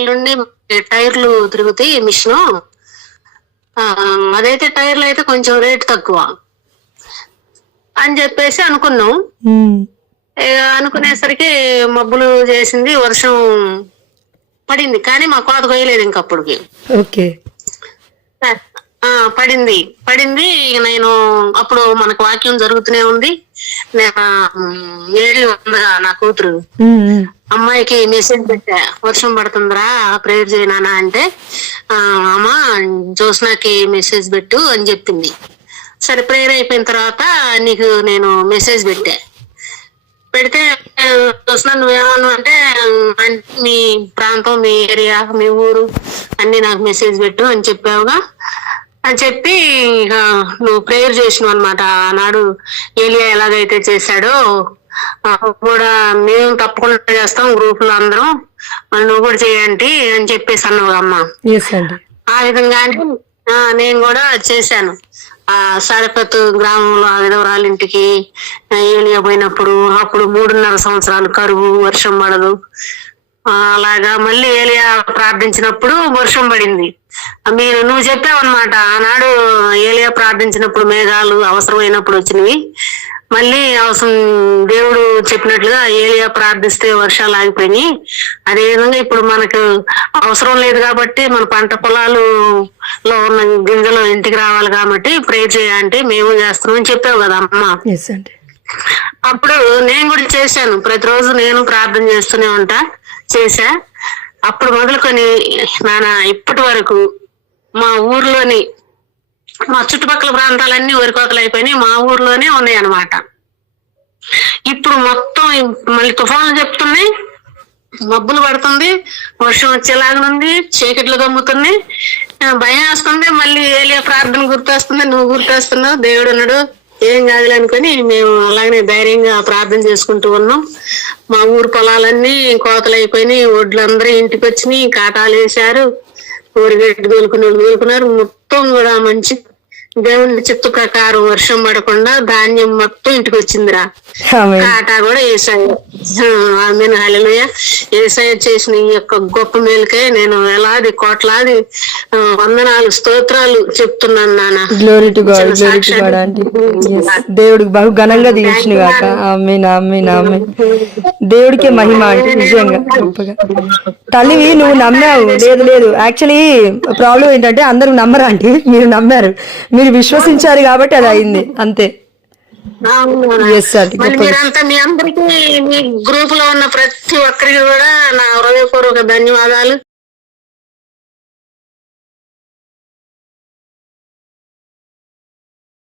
ఎల్లుండి టైర్లు తిరుగుతాయి మిషన్. అదైతే టైర్లు అయితే కొంచెం రేట్ తక్కువ అని చెప్పేసి అనుకున్నాం. అనుకునేసరికి మబ్బులు చేసింది, వర్షం పడింది, కానీ మా కోత కొయ్యలేదు ఇంకప్పటికి. ఓకే. పడింది పడింది ఇక నేను అప్పుడు మనకు వాక్యం జరుగుతూనే ఉంది. నేను ఏడి ఉందా నా కూతురు, అమ్మాయికి మెసేజ్ పెట్టా, వర్షం పడుతుందిరా ప్రేయర్ చేయనా అంటే, అమ్మా జ్యోత్స్నాకి మెసేజ్ పెట్టు అని చెప్పింది. సరే ప్రేయర్ అయిపోయిన తర్వాత నీకు నేను మెసేజ్ పెడితే జ్యోత్స్నా నువ్వేమన్నా అంటే, మీ ప్రాంతం, మీ ఏరియా, మీ ఊరు అన్ని నాకు మెసేజ్ పెట్టు అని చెప్పావుగా అని చెప్పి ఇక నువ్వు ప్రేయర్ చేసినావు అనమాట. ఆనాడు ఏలియా ఎలాగైతే చేశాడో కూడా మేము తప్పకుండా చేస్తాం గ్రూప్ లో అందరం, నువ్వు కూడా చేయండి అని చెప్పేసి అన్నావు అమ్మ. ఆ విధంగానే నేను కూడా చేశాను. సరపత్ గ్రామంలో ఆ విధవరాలు ఇంటికి ఏలియా పోయినప్పుడు అప్పుడు 3.5 సంవత్సరాలు కరువు, వర్షం పడదు. అలాగా మళ్ళీ ఏలియా ప్రార్థించినప్పుడు వర్షం పడింది. నువ్వు చెప్పావు అనమాట, ఆనాడు ఏలియా ప్రార్థించినప్పుడు మేఘాలు అవసరమైనప్పుడు వచ్చినవి, మళ్ళీ అవసరం దేవుడు చెప్పినట్లుగా ఏలియా ప్రార్థిస్తే వర్షాలు ఆగిపోయినాయి. అదేవిధంగా ఇప్పుడు మనకు అవసరం లేదు కాబట్టి మన పంట పొలాలలో ఉన్న గింజలు ఇంటికి రావాలి కాబట్టి ప్రేయర్ చేయాలంటే మేము చేస్తామని చెప్పావు కదా అమ్మ. అప్పుడు నేను కూడా చేశాను, ప్రతిరోజు నేను ప్రార్థన చేస్తూనే ఉంటా, చేశా. అప్పుడు మొదలుకొని నాన్న ఇప్పటి వరకు మా ఊర్లోని, మా చుట్టుపక్కల ప్రాంతాలన్నీ వరికోతలు అయిపోయినాయి, మా ఊర్లోనే ఉన్నాయి అన్నమాట. ఇప్పుడు మొత్తం మళ్ళీ తుఫాన్లు చెప్తున్నాయి, మబ్బులు పడుతుంది, వర్షం వచ్చేలాగనుంది, చీకట్లు గమ్ముతున్నాయి, భయం వేస్తుంది. మళ్ళీ ఏలియా ప్రార్థన గుర్తొస్తుంది, నువ్వు గుర్తొస్తున్నావు, దేవుడు ఉన్నాడు, ఏం కాదులే అనుకుని మేము అలాగనే ధైర్యంగా ప్రార్థన చేసుకుంటూ ఉన్నాం. మా ఊరు పొలాలన్నీ కోతలు అయిపోయినాయి, ఒడ్లందరూ ఇంటికి వచ్చినాయి, కాటాలు వేశారు, ఊరిగడ్డి దోలుకున్నారు. మొత్తం కూడా మంచి దేవుని చిత్త ప్రకారం వర్షం పడకుండా ధాన్యం మొత్తం ఇంటికి వచ్చిందిరా. కాటా కూడా ఏసాయి. ఆమెను హల్లెలూయా. ఏసాయి చేసిన ఈ యొక్క గొప్ప మేలుకే నేను వేలాది కోట్లాది వందనాలు స్తోత్రాలు చెప్తున్నాను నాన్న. Glory to God, glory to God aunty. దేవుడికి బహు ఘనంగా దీవించిన గాక. ఆమేన్, ఆమేన్, ఆమేన్. దేవుడికే మహిమ అంటే నిజంగా గొప్పగా. తల్లివి నువ్వు నమ్మావు. లేదు యాక్చువల్లీ ప్రాబ్లం ఏంటంటే అందరూ నమ్మరు ఆంటీ, మీరు నమ్మారు, మీరు విశ్వసించారు కాబట్టి అది అయింది అంతే. మీరంతా మీ అందరికీ, మీ గ్రూప్ లో ఉన్న ప్రతి ఒక్కరికి కూడా నా హృదయపూర్వక ధన్యవాదాలు.